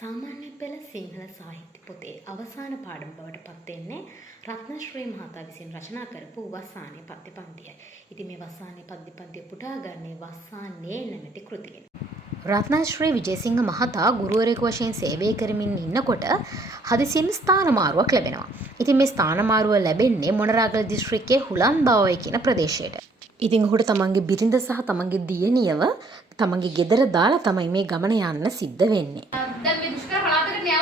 සාමාන්‍ය පෙළ සිංහල සාහිත්‍ය පොතේ අවසාන පාඩම බවට පත් වෙන්නේ රත්නශ්‍රී මහතා විසින් රචනා කරපු වස්සානේ පද්‍ය පන්තියයි. ඉතින් මේ වස්සානේ පද්‍ය පන්තිය පුටාගන්නේ වස්සානේ නැමැති කෘතියෙන්. රත්නශ්‍රී විජේසිංහ මහතා ගුරුවරයෙකු වශයෙන් සේවය කරමින් ඉන්නකොට හදිසියෙන් ස්ථානමාරුවක් ලැබෙනවා. ඉතින් මේ ස්ථානමාරුව ලැබෙන්නේ මොනරාගල දිස්ත්‍රික්කයේ හුලන්බාවය කියන ප්‍රදේශයට. ඉතින් ඔහුට තමන්ගේ බිරිඳ සහ තමන්ගේ දියණියව තමන්ගේ ගෙදර දාලා තමයි මේ ගමන යන්න සිද්ධ වෙන්නේ. දැන් මේ දුෂ්කර පළාතකට යවන්නේ.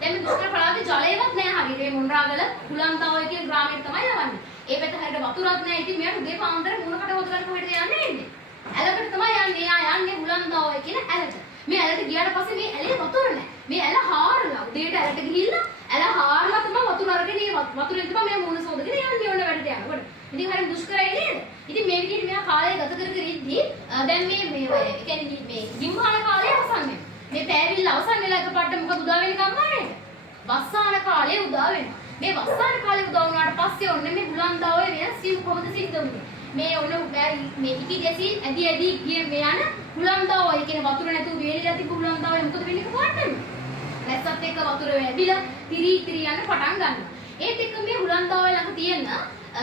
දැන් මේ දුෂ්කර පළාතේ ජලයවත් නැහැ හරියට. මේ මොණරාගල හුලන්බාවය කියන ග්‍රාමයට තමයි යවන්නේ. ඒ පැත්ත හරියට වතුරක් නැහැ. ඉතින් මෙයාට උදේ පාන්දර මුණකට හොදගන්න කොහෙද යන්නේ එන්නේ? ඇලකට තමයි යන්නේ. යා යන්නේ හුලන්බාවය කියන ඇලට. මේ ඇලට ගියාට පස්සේ මේ ඇලේ වතුර නැහැ. මේ ඇල හාරලා උදේට ඇලට ගිහිල්ලා ඇල හාරලා තමයි වතුර අරගෙන වතුරෙන් තමයි මේ මුණ සෝදගෙන යන්නේ ඕන වැඩට යනකොට. ඉතින් හරිය දුෂ්කරයි නේද? ඉතින් මේ විදිහට මෙයා කාලය ගත කර ඉද්දී දැන් මේ කියන්නේ මේ ජිම්හාන කාලය අවසන් වෙනවා. මේ පෑවිල්ල අවසන් වෙලා එකපාරට මොකද උදා වෙන්නේ කම්මානේ? වස්සාන කාලේ උදා වෙනවා. මේ වස්සාන කාලේ උදා වුණාට පස්සේ ඔන්න මේ හුලන්දාවේ වෙන සිව් කොහොමද සිද්ධ වුනේ? මේ ඔන්න මේ ඉකි දෙසි ඇදි ගිය මේ යන හුලන්දාවයි කියන වතුර නැතුව වේලිලා තිබු හුලන්දාවේ මොකද වෙන්නේ කොහොමද? වැස්සත් එක්ක වතුර වැදිලා තිරි යන පටන් ගන්නවා. ඒත් එක්ක මේ හුලන්දාවේ ළඟ තියෙන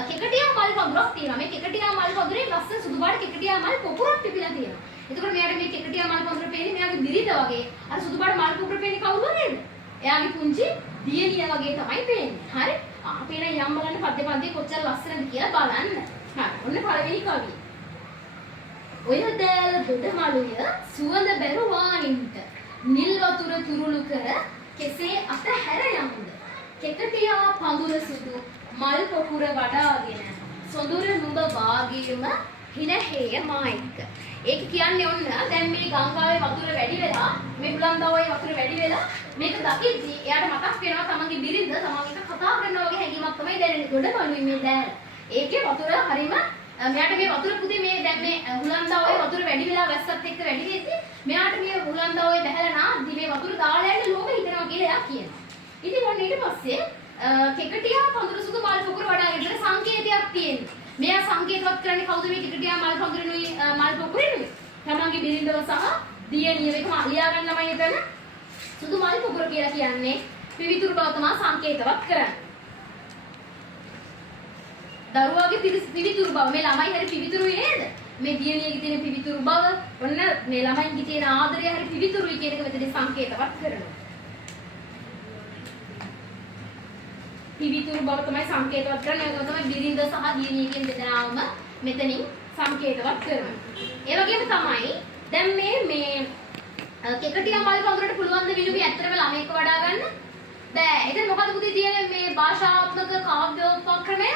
කෙකටියා මල් පඳුරක් තියෙනවා. මේ කෙකටියා මල් පඳුරේ ලස්සන සුදු පාට කෙකටියා මල් පොකුරක් පිපිලා තියෙනවා. එතකොට මෙයාට මේ කෙකටියා මල් පඳුර පේන්නේ මෙයාගේ බිරිඳ වගේ. අර සුදු පාට මල් පොකුර පේන්නේ කවුද නේද? එයාගේ පුංචි දියණිය වගේ තමයි පේන්නේ. හරි? අපේ නම් යම් බලන්න පද්‍ය පන්තිය කොච්චර ලස්සනද කියලා බලන්න. හරි. ඔන්න පළවෙනි කවිය. ඔය දැල් දොඩමලුය සුවඳ බැරුවානින්ට නිල් වතුර තුරුළු කර කෙසේ අතහැර යමුද? කෙකටියා පඳුර සුදු මල් පොකුර වඩාගෙන සොඳුර නුඹ වාගේම හිනහේය මා එක්ක. ඒක කියන්නේ ඔන්න දැන් මේ ගංගාවේ වතුර වැඩි වෙලා මේ හුලන්දාවේ වතුර වැඩි වෙලා මේක දකිද්දි එයාට මතක් වෙනවා තමන්ගේ බිරිඳ තමන් එක කතා කරනවා වගේ හැඟීමක් තමයි දැනෙන්නේ. ගොඩමළුවේ මේ දැල්. ඒකේ වතුර හරීම මෙයාට මේ වතුර පුතේ මේ දැන් මේ හුලන්දාවේ වතුර වැඩි වෙලා වැස්සත් එක්ක වැඩි වෙද්දි මෙයාට මේ හුලන්දාවේ බහැලා නාද්දි මේ වතුර දාලා යන්න ලෝභ හිතනවා කියලා එයා කියනවා. ඉතින් ඔන්න ඊට පස්සේ කෙකටියා පඳුර සුදු මල් පොකුර වඩාගෙන සංකේතයක් තියෙනවා. මෙයා සංකේතවත් කරන්නේ කවුද මේ කෙකටියා මල් පඳුරනුයි මල් පොකුරෙනුයි? තමන්ගේ බිරිඳව සහ දියණියව එකම ලියා ගන්න ළමයි එතන. සුදු මල් පොකුර කියලා කියන්නේ පිවිතුරු බව තමයි සංකේතවත් කරන්නේ. දරුවාගේ පිවිතුරු බව මේ ළමයි හරි පිවිතුරුයි නේද? මේ දියණියගේ තියෙන පිවිතුරු බව ඔන්න මේ ළමයින්ගේ තියෙන ආදරය හරි පිවිතුරුයි කියන එක මෙතන සංකේතවත් කරනවා. පිවිතුරු බව තමයි සංකේතවත් කරන්නේ. ඒක තමයි බිරිඳ සහ දියණිය කියන දෙදෙනාම මෙතනින් සංකේතවත් කරනවා. ඒ වගේම තමයි දැන් මේ කෙකටියා මල් පඳුරට පුළුවන් ද විලුඹි ඇත්තටම ළමයික වඩා ගන්න? බෑ. එතන මොකද පුතේ තියෙන මේ භාෂාත්මක කාව්‍යෝපක්‍රමය?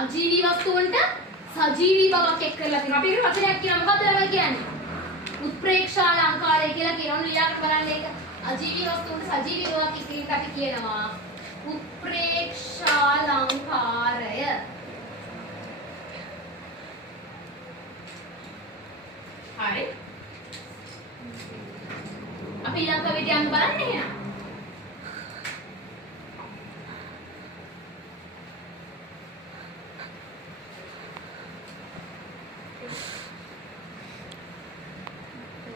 අජීවී වස්තුන්ට සජීවී බවක් එක් කරලා තියෙනවා. අපි ඒක වචනයක් කියනවා. මොකක්ද ළමයි කියන්නේ? උත්ප්‍රේක්ෂාලංකාරය කියලා කියනවා. ලියාගෙන බලන්න ඒක. අජීවී වස්තුන්ට සජීවී බවක් එක් කිරීමට අපි කියනවා උත්ප්‍රේක්ෂාලංකාරය. හරි. අපි ඊළඟ කවියට යන්න බලන්න එහෙනම්.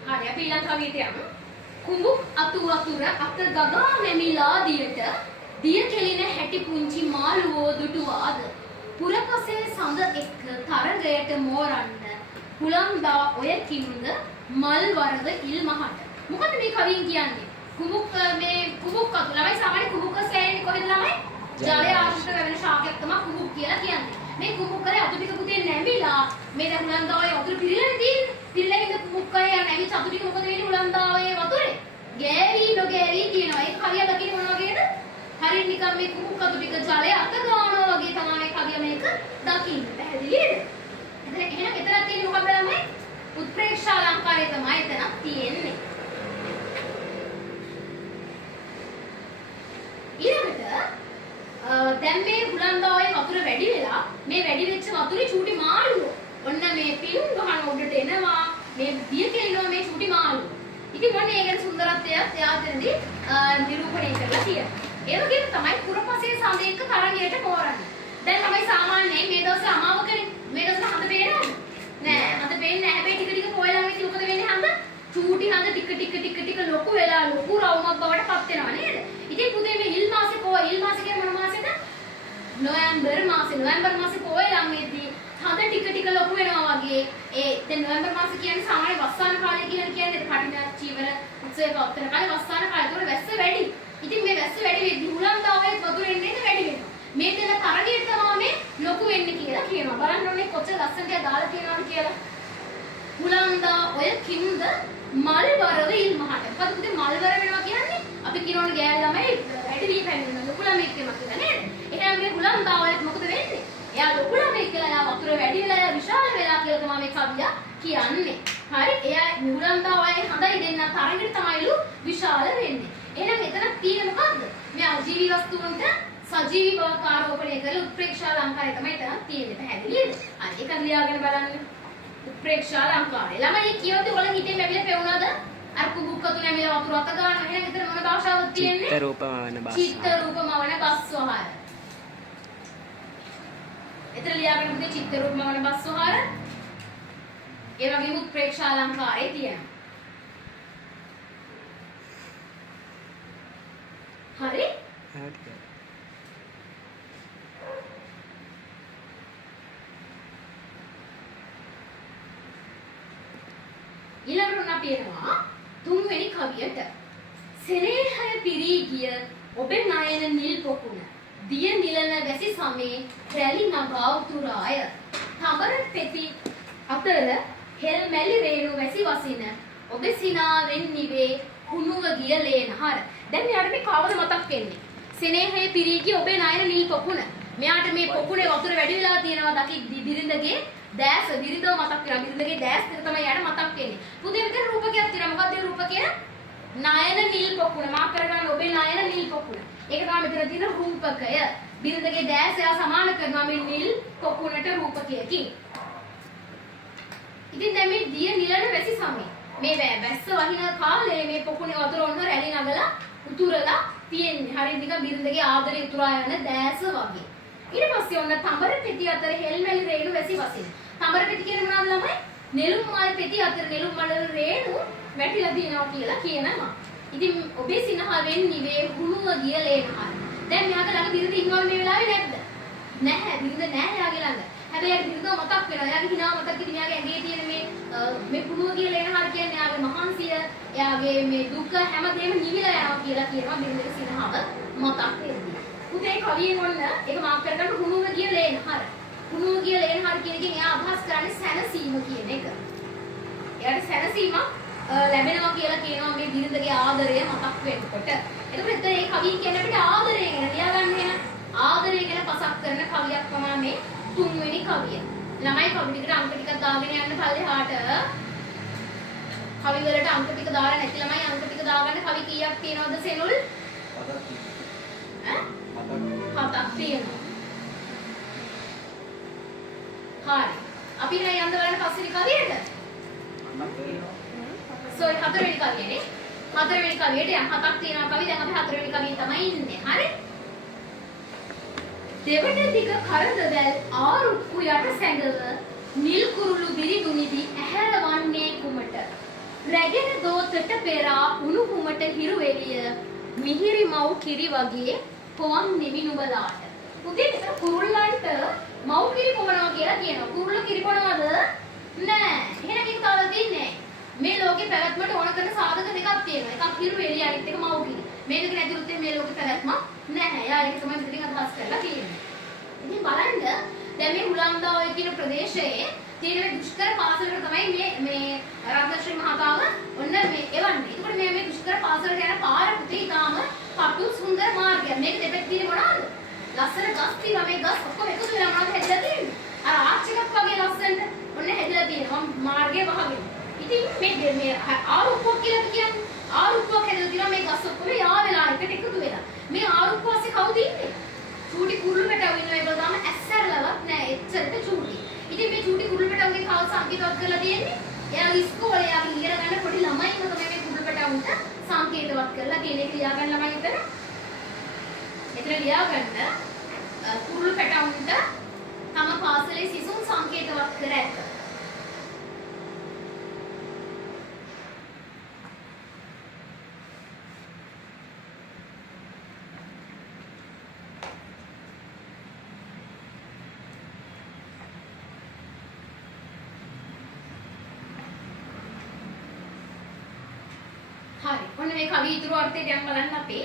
හරි අපි ඊළඟ කවියට යමු. කුඹුක් අතු වතුර අත ගගා මෙමිලා දියට දිය කෙලින හැටි පුංචි මාළුවෝ දුටුවාද පුරකසේ සඳ එක්ක තරගයට මෝරන්න හුලම්දා ඔය කිඳ මල් වරද ඉල් මහට. මොකද මේ කවියෙන් කියන්නේ? කුඹුක් මේ කුඹුක් අතු ළමයි සාමාන්‍ය කුඹුක සෑයන්නේ කොහෙද ළමයි? ජලය ආශ්‍රිත වෙන ශාකයක් තමයි කුඹුක් කියලා කියන්නේ. මේ කුඹුක් කරේ අතු ටික පුතේ නැමිලා මේ දැන් හුලම්දාවේ වතුර පිරීලානේ තියෙන්නේ. පිරීලා ඉඳ කුඹුක් කරේ යන නැමිච්ච අතු ටික මොකද වෙන්නේ හුලම්දාවේ වතුරේ? ගෑවි නොගෑවි තියෙනවා. ඒක කවිය දකින්න මොන වගේද? හරිය නිකන් මේ කුඹුක් අතු ටික ජලය අත ගන්නවා වගේ තමයි මේ කවිය මේක දකින්න. පැහැදිලිද? එහෙනම් එතන තියෙන්නේ මොකක්ද ළමයි? උත්ප්‍රේක්ෂාලංකාරය තමයි එතන තියෙන්නේ. ඊළඟට දැන් මේ හුලන්දාවේ වතුර වැඩි වෙලා මේ වැඩි වෙච්ච වතුරේ චූටි මාළුවෝ ඔන්න මේ පිලුම් ගහන උඩට එනවා. මේ දිය කෙලිනවා මේ චූටි මාළුවෝ. ඉතින් ඔන්න ඒකේ සුන්දරත්වයක් එයාටදී නිරූපණය කරලා තියෙනවා. ඒ වගේම තමයි පුරපසේ සඳ එක්ක තරගයට මෝරන්නේ. දැන් තමයි සාමාන්‍යයෙන් මේ දවස්වල අමාවකනේ. මේ දවස්වල හඳ පේනවද? නෑ. හඳ පේන්නේ නැහැ. හැබැයි ටික ටික පොයලා මේ මොකද වෙන්නේ හඳ? චූටි හඳ ටික ටික ලොකු ලොකු වෙලා ලොකු රවුමක් බවට පත් වෙනවා නේද? ඉතින් පුතේ මේ ඉල් මාසේ කියන්නේ මොන මාසෙද? නොවැම්බර් මාසේ පොය ලඟ වෙද්දී හද ටික ලොකු වෙනවා වගේ. දැන් නොවැම්බර් මාසේ කියන්නේ සාමාන්‍ය වස්සාන කාලය කියලා කියන්නේ කටින චීවර උත්සවය පවත්වන කාලේ වස්සාන කාලය. ඒතකොට වැස්ස වැඩි. ඉතින් මේ වැස්ස වැඩි වෙද්දී හුලංදාවේ වතුර එන්නේ වැඩි වෙනවා. මේ දෙන තරගයට තමයි මේ ලොකු වෙන්නේ කියලා කියනවා. බලන්න ඕනේ කොච්චර ලස්සනට දාලා තියෙනවද කියලා. හුලංදා ඔය කින්ද මල්වරව ඉල්මහට. මොකද පුතේ මල්වර වෙනවා කියන්නේ අපි කියනෝනේ ගෑල් ළමයි වැඩි වී පැමිණෙන ලොකු ළමෙක් වෙනවා කියලා නේද? එහෙනම් මේ හුලංදා ඔයත් මොකද වෙන්නේ? එයා ලොකු ළමෙක් කියලා එයා වතුර වැඩි වෙලා එයා විශාල වෙලා කියලා තමයි මේ කවිය කියන්නේ. හරි? එයා හුලංදා ඔයයි හඳයි දෙන්න තරගෙට තමයිලු විශාල වෙන්නේ. එහෙනම් එතන තියෙන්නේ මොකද්ද? මේ අජීවී වස්තුන්ට සජීවී බව ආරෝපණය කරලා උත්ප්‍රේක්ෂා අලංකාරය තමයි එතන තියෙන්නේ. පැහැදිලිද? හරි. ඒක ලියාගෙන බලන්න. උත්ප්‍රේක්ෂා අලංකාරය. ළමයි කියවද්දී ඔයාලා හිතේ ලැබිලා පෙවුනද? අර කුබුක්ක තුන මේ වතුර අත ගන්නවා. එහෙනම් එතන මොන භාෂාවක් තියෙන්නේ? චිත්ත රූපමවන භාෂාව. චිත්ත රූපමවන බස්වහාර. එතන ලියාගෙන පුතේ චිත්ත රූපමවන බස්වහාර. ඒ වගේම උත්ප්‍රේක්ෂා අලංකාරය තියෙනවා. හරි? හරි. ඊළඟට අපි එනවා තුන්වෙනි කවියට. සෙනෙහය පිරී ගිය ඔබේ නයන නිල් පොකුණ දිය නිලන වැසි සමේ රැලි නගා උතුරාය. තමර පෙති අතර හෙල් මැලි රේණු වැසි වසින ඔබේ සිනාවෙන් නිවේ කුණුව ගිය ලේනහර. දැන් මෙයාට මේ කවද මතක් වෙන්නේ? සෙනෙහය පිරී ගිය ඔබේ නයන නිල් පොකුණ. මෙයාට මේ පොකුණේ වතුර වැඩි වෙලා තියෙනවා දකි බිරිඳගේ දැස් බිරිඳව මතක් වෙනවා. බිරිඳගේ දැස් දෙක තමයි යාට මතක් වෙන්නේ. පුතේ මෙතන රූපකයක් තියෙනවා. මොකක්ද ඒ රූපකය? නයන නිල් පොකුණ. මාක් කරගන්න ඔබේ නයන නිල් පොකුණ. ඒක තමයි මෙතන තියෙන රූපකය. බිරිඳගේ දැස් එයා සමාන කරනවා මේ නිල් පොකුණට රූපකයකින්. ඉතින් දැන් මේ දිය නිලන වැසි සමේ මේ වැස්ස වහින කාලේ මේ පොකුණේ වතුර ඔන්න රැලි නගලා උතුරලා තියෙන්නේ. හරිය නිකන් බිරිඳගේ ආදරේ උතුරා යන දැස වගේ. ඊට පස්සේ ඔන්න තඹර පෙති අතර හෙල්මැලි රේණු වැසි වසින. තඹර පෙති කියන්නේ මොනවද ළමයි? නෙළුම් මල් පෙති අතර නෙළුම් මල් රේණු වැටිලා තියෙනවා කියලා කියනවා. ඉතින් ඔබේ සිනහවෙන් නිවේ හුණුව ගිය ලේනහර. දැන් මෙයාගේ ළඟ බිරිඳ ඉන්නවද මේ වෙලාවේ නැද්ද? නැහැ. බිරිඳ නැහැ යාගේ ළඟ. හැබැයි යාගේ බිරිඳව මතක් වෙනවා. යාගේ හිනාව මතක් ඉතින් යාගේ ඇඟේ තියෙන මේ හුණුව ගිය ලේනහර කියන්නේ යාගේ මහන්සිය, යාගේ මේ දුක හැමදේම නිවිලා යනවා කියලා කියනවා බිරිඳගේ සිනහව මතක් වෙන්නේ. පුතේ කවියෙන් ඔන්න ඒක මාක් කරගන්න හුණුව ගිය ලේනහර. හුණුව ගිය ලේනහර කියන එකෙන් එයා අදහස් කරන්නේ සැනසීම කියන එක. එයාට සැනසීමක් ලැබෙනවා කියලා කියනවා මේ බිරිඳගේ ආදරය මතක් වෙනකොට. එතකොට එතන මේ කවිය කියන්නේ අපිට ආදරය ගැන ලියාගන්න වෙන ආදරය ගැන පසක් කරන කවියක් තමයි මේ තුන්වෙනි කවිය. ළමයි කවි ටිකට අංක ටිකක් දාගෙන යන්න පල්ලෙහාට. කවි වලට අංක ටික දාලා නැති ළමයි අංක ටික දාගන්න කවි කීයක් තියෙනවද සෙනුල්? හතක් තියෙනවා. හරි. අපි නෑ යන්න බලන්න පස්වෙනි කවියට. සෝරි හතරවෙනි කවියනේ. හතරවෙනි කවියට යම් හතක් තියෙනවා කවි. දැන් අපි හතරවෙනි කවියේ තමයි ඉන්නේ. හරි? දෙවන දිග කරදවැල් ආරුක්කු යට සැඟව නිල් කුරුළු බිරිඳුනිදි ඇහැරවන්නේ කුමට? රැගෙන දෝතට පෙරා උණු කුමට හිරු එළිය මිහිරි මව් කිරි වගේ පොම් නිවි නුඹලාට. පුතේ මෙතන කුරුල්ලන්ට මව් කිරි පොවනවා කියලා කියනවා. කුරුල්ල කිරි පොවනවද? නෑ. එහෙනම් ඒක තවද තින්නේ. මේ ලෝකේ පැවැත්මට ඕන කරන සාධක දෙකක් තියෙනවා. එකක් හිරු එළිය අනිත් එක මව් කිරි. මේ දෙක නැතිවෙත් මේ ලෝකේ පැවැත්මක් නැහැ. යා ඒක තමයි මෙතනින් අදහස් කරලා තියෙන්නේ. ඉතින් බලන්න දැන් මේ හුලංදා ඔය කියන ප්‍රදේශයේ තියෙන මේ දුෂ්කර පාසලට තමයි මේ රත්නශ්‍රී මහතාව ඔන්න මේ එවන්නේ. ඒකට මේ දුෂ්කර පාසලට යන පාර පුතේ ඊටාම කටු සුන්දර මාර්ගයක්. මේක දෙපැත්තේ තියෙන මොනවද? ලස්සන ගස් තියෙනවා. මේ ගස් ඔක්කොම එකතු වෙලා මොනවද හැදලා තියෙන්නේ? අර ආච්ච් එකක් වගේ ලස්සනට ඔන්න හැදලා තියෙනවා මාර්ගය වහගෙන. ඉතින් මේ ආරුක්කෝ කියලා කියන්නේ ආරුක්කෝ හැදලා තියෙනවා මේ ගස් ඔක්කොම යා වෙලා එකට එකතු වෙලා. මේ ආරුක්කෝ ASCII කවුද ඉන්නේ? චූටි කුරුළු පැටවෝ ඉන්නවා. ඒගොල්ලෝ තාම ඇස්සරලවත් නෑ. එච්චරට චූටි. ඉතින් මේ චූටි කුරුළු පැටවුන්ගේ කවුද සංකේතවත් කරලා තියෙන්නේ? එයා ඉස්කෝලේ යාගේ ඉගෙන ගන්න පොඩි ළමයින්ම තමයි මේ කුරුළු පැටවුන්ට සංකේතවත් කරලා තියෙන එක ලියා ගන්න ළමයි උතන. මෙතන ලියා ගන්න කුරුළු පැටවුන්ට තම පාසලේ සිසුන් සංකේතවත් කර ඇත. හරි. ඔන්න මේ කවි ඉතුරු අර්ථය දැන් බලන්න අපි.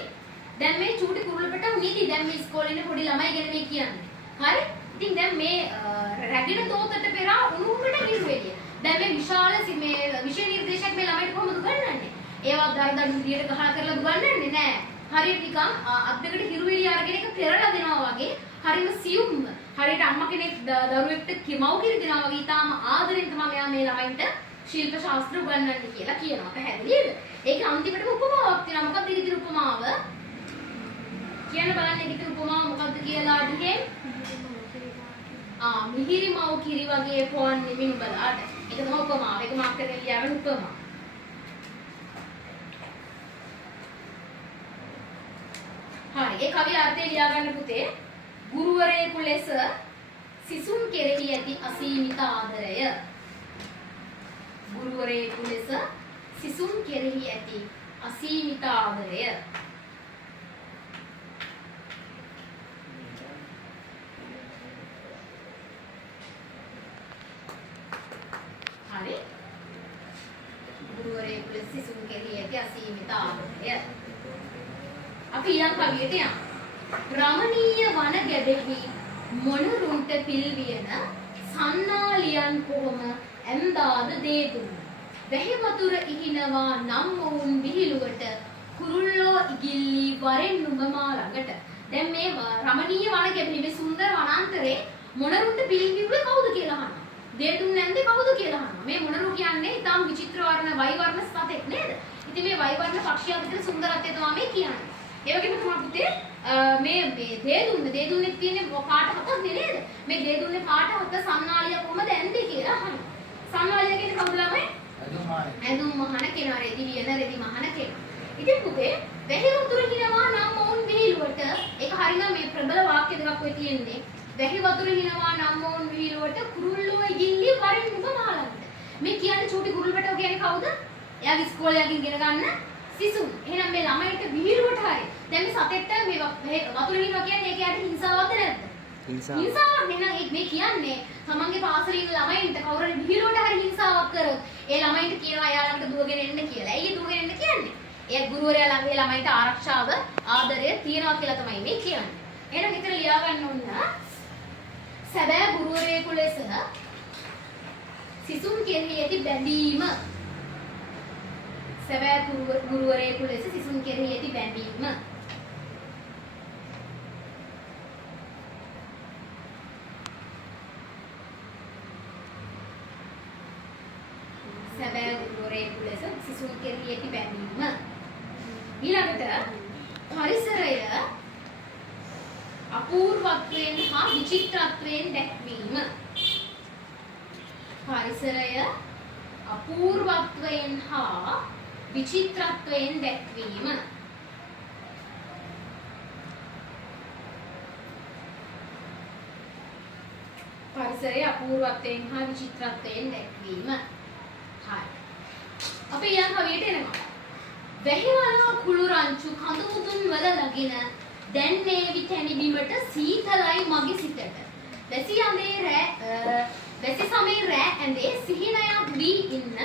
දැන් මේ චූටි කුරුල්ල පැටව නිදි. දැන් මේ ඉස්කෝලේ ඉන්න පොඩි ළමයි ගැන මේ කියන්නේ. හරි? ඉතින් දැන් මේ රැගෙන තෝතට පෙර උණුහුමට හිරු එළිය. දැන් මේ විශාල මේ විෂය නිර්දේශයක් මේ ළමයිට කොහොමද උගන්වන්නේ? ඒවා දරදඬු විදියට ගහලා කරලා උගන්වන්නේ නෑ. හරියට නිකන් අත් දෙකට හිරු එළිය අරගෙන එක පෙරලා දෙනවා වගේ හරිම සියුම්ම. හරියට අම්මා කෙනෙක් දරුවෙක්ට මව් කිරි දෙනවා වගේ ඊටාම ආදරෙන් තමයි මෙයා මේ ළමයින්ට ශිල්ප ශාස්ත්‍ර උගන්වන්නේ කියලා කියනවා. පැහැදිලිද? ඒක අන්තිමටම උපමාවක් තියෙනවා. මොකක්ද ඊට උපමාව? කියන්න බලන්න ඊට උපමාව මොකක්ද කියලා අදිගේ? මිහිරි මව් කිරි වගේ පොවන්නේ මිනුබලාට. ඒක තමයි උපමාව. ඒක මාක් කරගෙන ලියාගෙන උපමාව. හරි. ඒ කවිය අර්ථය ලියා ගන්න පුතේ. ගුරුවරයෙකු ලෙස සිසුන් කෙරෙහි ඇති අසීමිත ආදරය. ගුරුවරයෙකු ලෙස සිසුන් කෙරෙහි ඇති අසීමිත ආදරය. හරි. ගුරුවරයෙකු ලෙස සිසුන් කෙරෙහි ඇති අසීමිත ආදරය. අපි ඊළඟ කවියට යමු. රමණීය වන ගැදෙහි මොණරුන්ට පිල්වියන සන්නාලියන් කොහොම ඇම්දාද දේදුම්. වැහි වතුර ඉහිනවා නම් වුන් විහිළුවට කුරුල්ලෝ ඉගිල්ලි වරෙන් නුඹ මා ළඟට. දැන් මේ රමණීය වන ගැදෙහි මේ සුන්දර වනාන්තරේ මොණරුන්ට පිල්විව්වේ කවුද කියලා අහනවා. දේදුම් නැන්දේ කවුද කියලා අහනවා. මේ මොණරු කියන්නේ ඊටාම් විචිත්‍ර වර්ණ වයි වර්ණ සතෙක් නේද? ඉතින් මේ වයි වර්ණ පක්ෂියා විතර සුන්දරත්වය තමයි මේ කියන්නේ. ඒ වගේම තමයි පුතේ මේ දේදුන්නේ තියෙන්නේ පාට හතක් නේද? මේ දේදුන්නේ පාට හත සන්නාලිය කොහමද ඇන්දේ කියලා අහනවා. සන්නාලිය කියන්නේ කවුද ළමයි? ඇඳුම් මහන කෙනා රෙදි වියන රෙදි මහන කෙනා. ඉතින් පුතේ වැහි වතුර හිනවා නම් මොවුන් විහිළුවට ඒක හරියම මේ ප්‍රබල වාක්‍ය දෙකක් ඔය තියෙන්නේ. වැහි වතුර හිනවා නම් මොවුන් විහිළුවට කුරුල්ලෝ ඉගිල්ලි වරින් නුඹ මාළඟට. මේ කියන්නේ චූටි කුරුල් පැටව කියන්නේ කවුද? එයාගේ ඉස්කෝලේ යකින් ඉගෙන ගන්න සිසුන්. එහෙනම් මේ ළමයිට විහිළුවට හරි. දැන් මේ සතෙක්ට මේ වතුර හිනවා කියන්නේ ඒක යට හිංසාවක්ද නැද්ද? හිංසාවක්. එහෙනම් මේ කියන්නේ තමන්ගේ පාසලේ ඉන්න ළමයින්ට කවුරු හරි විහිළුවට හරි හිංසාවක් කරොත් ඒ ළමයින්ට කියනවා එයාලට දුවගෙන එන්න කියලා. ඇයි දුවගෙන එන්න කියන්නේ? ඒ ගුරුවරයා ළඟ ඒ ළමයින්ට ආරක්ෂාව ආදරය තියනවා කියලා තමයි මේ කියන්නේ. එහෙනම් මෙතන ලියා ගන්න ඕන සැබෑ ගුරුවරයෙකු ලෙස සිසුන් කෙරෙහි ඇති බැඳීම. සැබෑ ගුරුවරයෙකු ලෙස සිසුන් කෙරෙහි ඇති බැඳීම. සැබෑ ගුරුවරයෙකු ලෙස සිසුන් කෙරෙහි ඇති බැඳීම. ඊළඟට පරිසරය අපූර්වත්වයෙන් හා විචිත්‍රත්වයෙන් දැක්වීම. පරිසරය අපූර්වත්වයෙන් හා විචිත්‍රත්වයෙන් දැක්වීම. පරිසරය අපූර්වත්වයෙන් හා විචිත්‍රත්වයෙන් දැක්වීම. හරි. අපි ඊළඟ කවියට එනවා. වැහිවලා කුළු රංචු කඳු මුදුන් වල ලගින දැන් නේවි තැනි බිමට සීතලයි මගේ සිතට. වැසි සමේ රෑ ඇඳේ සිහිනයක් වී ඉන්න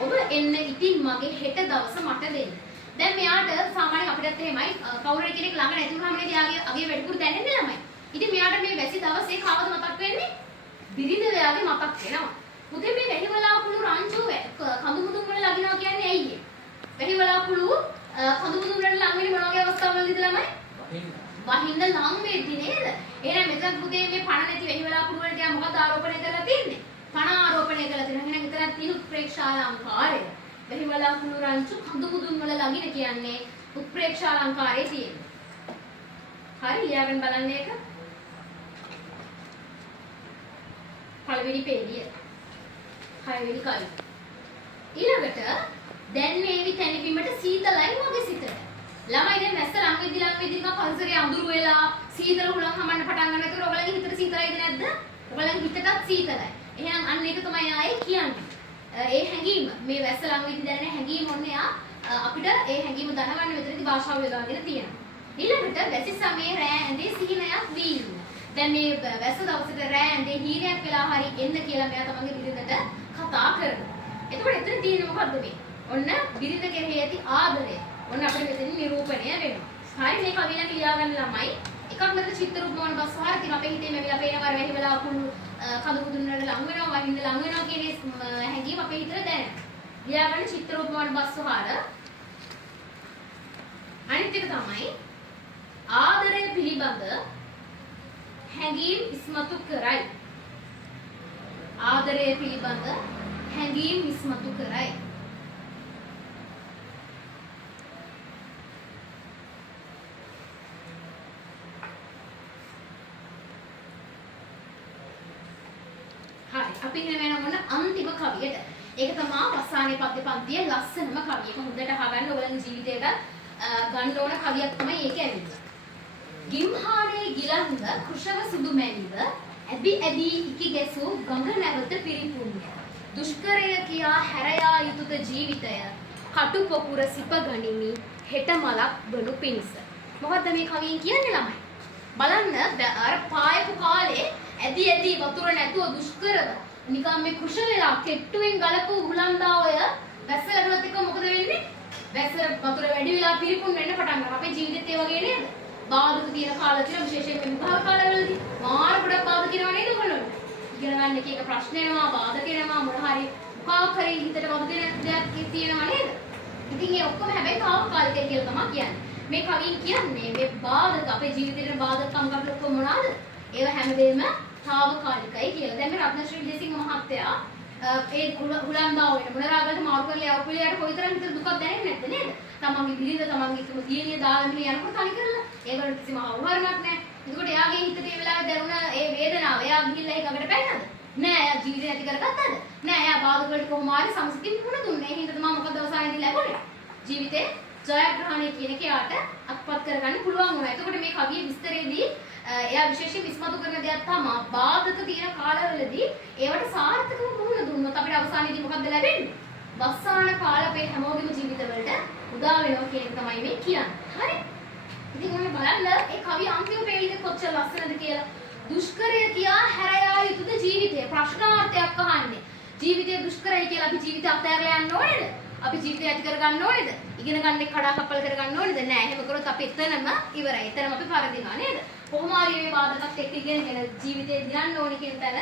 ඔබ එන්න ඉතින් මගේ හෙට දවස මට දෙන්න. දැන් මෙයාට සාමාන්‍යයෙන් අපිටත් එහෙමයි කවුරු කෙනෙක් ළඟ නැති වුණාම නේද යාගේ අගේ වැඩිපුර දැනෙන්නේ ළමයි. ඉතින් මෙයාට මේ වැසි දවසේ කවද මතක් වෙන්නේ? බිරිඳලයාගේ මතක් වෙනවා. පුතේ මේ වැහිවලා කුළු රංචු කඳු මුදුන් වල ලගිනවා කියන්නේ ඇයි? වැහිවලා කුළු කඳු මුදුන් වලට ලඟ වෙන්නේ මොන වගේ අවස්ථාවලදීද ළමයි? වහින්න ලං වෙද්දි නේද? එහෙනම් මෙතන පුතේ මේ පණ නැති වැහිවලා කුළු වලට යා මොකක්ද ආරෝපණය කරලා තින්නේ? පණ ආරෝපණය කරලා තියෙනවා. එහෙනම් මෙතන තියෙන උත්ප්‍රේක්ෂාලංකාරය. වැහිවලා කුළු රංචු කඳු මුදුන් වල ලගින කියන්නේ උත්ප්‍රේක්ෂාලංකාරයේ තියෙන්නේ. හරි ලියාගෙන බලන්න ඒක. පළවෙනි පේළිය. හයවෙනි කවි. ඊළඟට දැන් මේවි තැනිබීමට සීතලයි මගේ සිතට. ළමයි දැන් මැස්ස ලං වෙද්දි නිකන් පරිසරයේ අඳුරු වෙලා සීතල හුලං හමන්න පටන් ගන්න. ඒක ඔයගලගේ හිතට සීතලයිද නැද්ද? ඔයගලගේ හිතටත් සීතලයි. එහෙනම් අන්න ඒක තමයි ආයේ කියන්නේ. ඒ හැඟීම මේ වැස්ස ලං වෙද්දි දැනෙන හැඟීම ඔන්නේ අපිට ඒ හැඟීම දැනගන්න මෙතනදී භාෂාව යොදාගෙන තියෙනවා. ඊළඟට වැසි සමයේ රෑ ඇඳේ සිහිනයක් වී ඉන්න. දැන් මේ වැස්ස දවසට රෑ ඇඳේ හීනයක් වෙලා හරි එන්න කියලා මෙයා තමන්ගේ බිරිඳට කතා කරනවා. එතකොට එතන තියෙන්නේ මොකද්ද මේ? ඔන්න බිරිඳ කෙරෙහි ඇති ආදරය. ඔන්න අපිට මෙතන නිරූපණය වෙනවා. හරි මේ කවිය නම් ලියා ගන්න ළමයි. එකක් මෙතන චිත්‍ර රූපමන බස් වහර තියෙන අපේ හිතේ මෙවිලා පේනවා වැහි වෙලා අකුණු කඳු කුදුන් වල ලඟ වෙනවා වහින්ද ලඟ වෙනවා කියන හැඟීම අපේ හිතේ දැනෙනවා. ලියා ගන්න චිත්‍ර රූපමන බස් වහර. අනිත් එක තමයි ආදරය පිළිබඳ හැඟීම් ඉස්මතු කරයි. ආදරය පිළිබඳ හැඟීම් ඉස්මතු කරයි. අපි ඉන්න වෙන මොන අන්තිම කවියට. ඒක තමයි වස්සානේ පද්‍ය පන්තියේ ලස්සනම කවිය. ඒක හොඳට අහගන්න ඔයගොල්ලන්ගේ ජීවිතේට ගන්න ඕන කවියක් තමයි ඒක ඇවිල්ලා. ගිම්හානේ ගිලන්ද කුෂව සුදු මැණිව ඇබි ඇදී ඉකි ගැසූ ගඟ නැවත පිරිපුන්ය. දුෂ්කරය කියා හැරයා යුතුද ජීවිතය කටු පොකුර සිප ගනිමි හෙට මලක් බනු පිණිස. මොකද්ද මේ කවියෙන් කියන්නේ ළමයි? බලන්න අර පායපු කාලේ ඇදි ඇදි වතුර නැතුව දුෂ්කරව නිකම් මේ කුෂ වෙලා කෙට්ටුවෙන් ගලපු හුලංදා ඔය වැස්ස ලැබුණත් එක මොකද වෙන්නේ? වැස්ස වතුර වැඩි වෙලා පිරිපුන් වෙන්න පටන් ගන්නවා. අපේ ජීවිතේත් ඒ වගේ නේද? බාධක තියෙන කාල තියෙන විශේෂයෙන් විභාග කාලවලදී මාර ගොඩක් බාධක කියනවා නේද ඔයගොල්ලෝ? ඉගෙන ගන්න එක එක ප්‍රශ්න එනවා, බාධක එනවා, මොන හරි මොකක් හරි හිතට වද දෙන දෙයක් තියෙනවා නේද? ඉතින් ඒ ඔක්කොම හැබැයි తాවකාලිකයි කියලා තමයි කියන්නේ. මේ කවියෙන් කියන්නේ මේ බාධක අපේ ජීවිතේට බාධක කම්කටොළු ඔක්කොම මොනවාද? ඒව හැමදේම తాවකාලිකයි කියලා. දැන් මේ රත්නශ්‍රී විජේසිංහ මහත්තයා ඒ හුලංදා වෙන මොනරාගලට මාරු කරලා යවපු පිළියට කොයිතරම් හිතට දුකක් දැනෙන්නේ නැද්ද නේද? තමන්ගේ බිරිඳ තමන්ගේ තුම දියණිය දාලා මිල යනකොට තනි කරලා. ඒකට කිසිම අවහරණයක් නැහැ. එතකොට එයාගේ හිතේ මේ වෙලාවේ දැනුණ ඒ වේදනාව එයා ගිහිල්ලා ඒ ගඟට පැන්නද? නෑ. එයා ජීවිතය නැති කරගත්තද? නෑ. එයා බාධක වලට කොහොම හරි සමසිතින් මුහුණ දුන්නේ. ඒ හින්දා තමයි මොකද අවසානයේදී ලැබුණේ? ජීවිතේ ජයග්‍රහණය කියන එක එයාට අත්පත් කරගන්න පුළුවන් වුණා. එතකොට මේ කවියේ විස්තරයේදී එයා විශේෂයෙන් ඉස්මතු කරන දෙයක් තමයි බාධක තියෙන කාලවලදී ඒවට සාර්ථකව මුහුණ දුන්නොත් අපිට අවසානයේදී මොකක්ද ලැබෙන්නේ? වස්සාන කාල අපේ හැමෝගෙම ජීවිතවලට උදා වෙනවා කියන එක තමයි මේ කියන්නේ. හරි? ඉතින් ඔන්න බලන්න ඒ කවිය අන්තිම පේජේ කොච්චර ලස්සනද කියලා. දුෂ්කරය කියා හැරයා යුතුද ජීවිතය? ප්‍රශ්නාර්ථයක් අහන්නේ. ජීවිතය දුෂ්කරයි කියලා අපි ජීවිතය අත්හැරලා යන්න ඕනේද? අපි ජීවිතය ඇති කරගන්න ඕනේද? ඉගෙන ගන්න එක කඩා කප්පල් කරගන්න ඕනේද? නෑ. එහෙම කරොත් අපි එතනම ඉවරයි. එතනම අපි පරදිනවා නේද? කොහොම හරි මේ බාධකත් එක්ක ඉගෙනගෙන ජීවිතේ දිනන්න ඕනේ කියන තැන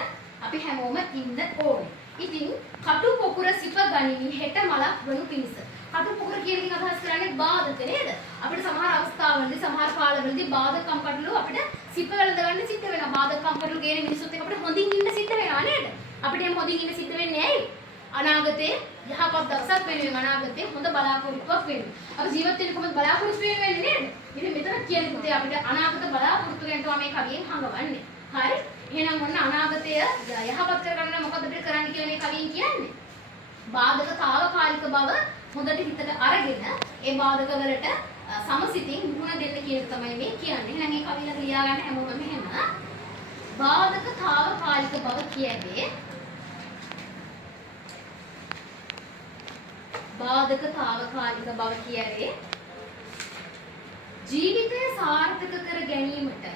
අපි හැමෝම ඉන්න ඕනේ. ඉතින් කටු පොකුර සිප ගනිමි හෙට මලක් වනු පිණිස. කටු පොකුර කියන එකෙන් අදහස් කරන්නේ බාධක නේද? අපිට සමහර අවස්ථාවලදී සමහර කාලවලදී බාධක කම්කටොළු අපිට සිප වලද ගන්න සිද්ධ වෙනවා. බාධක කම්කටොළු ගේන මිනිස්සුත් එක්ක අපිට හොඳින් ඉන්න සිද්ධ වෙනවා නේද? අපිට එහෙම හොඳින් ඉන්න සිද්ධ වෙන්නේ ඇයි? අනාගතේ යහපත් දවසක් වෙනුවෙන් අනාගතේ හොඳ බලාපොරොත්තුවක් වෙනුවෙන්. අපි ජීවත් වෙන්නේ කොහොමද බලාපොරොත්තු වෙන්නේ නේද? ඉතින් මෙතන කියන්නේ පුතේ අපිට අනාගත බලාපොරොත්තු ගැන තමයි මේ කවියෙන් හංගවන්නේ. හරි? එහෙනම් ඔන්න අනාගතය යහපත් කරගන්න මොකද අපිට කරන්න කියලා මේ කවියෙන් කියන්නේ? බාධක తాවකාලික බව හොඳට හිතට අරගෙන ඒ බාධක වලට සමසිතින් මුහුණ දෙන්න කියන එක තමයි මේ කියන්නේ. එහෙනම් මේ කවිය ළඟ ලියා ගන්න හැමෝම මෙහෙම. බාධක తాවකාලික බව කියන්නේ බාධක తాවකාලික බව කියන්නේ ජීවිතය සාර්ථක කර ගැනීමට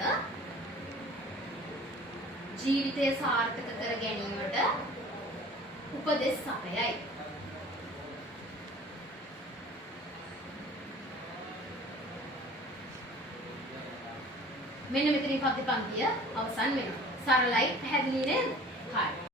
උපදෙස් සපයයි. මෙන්න මෙතනින් පද්‍ය පන්තිය අවසන් වෙනවා. සරලයි පැහැදිලි නේද? හරි.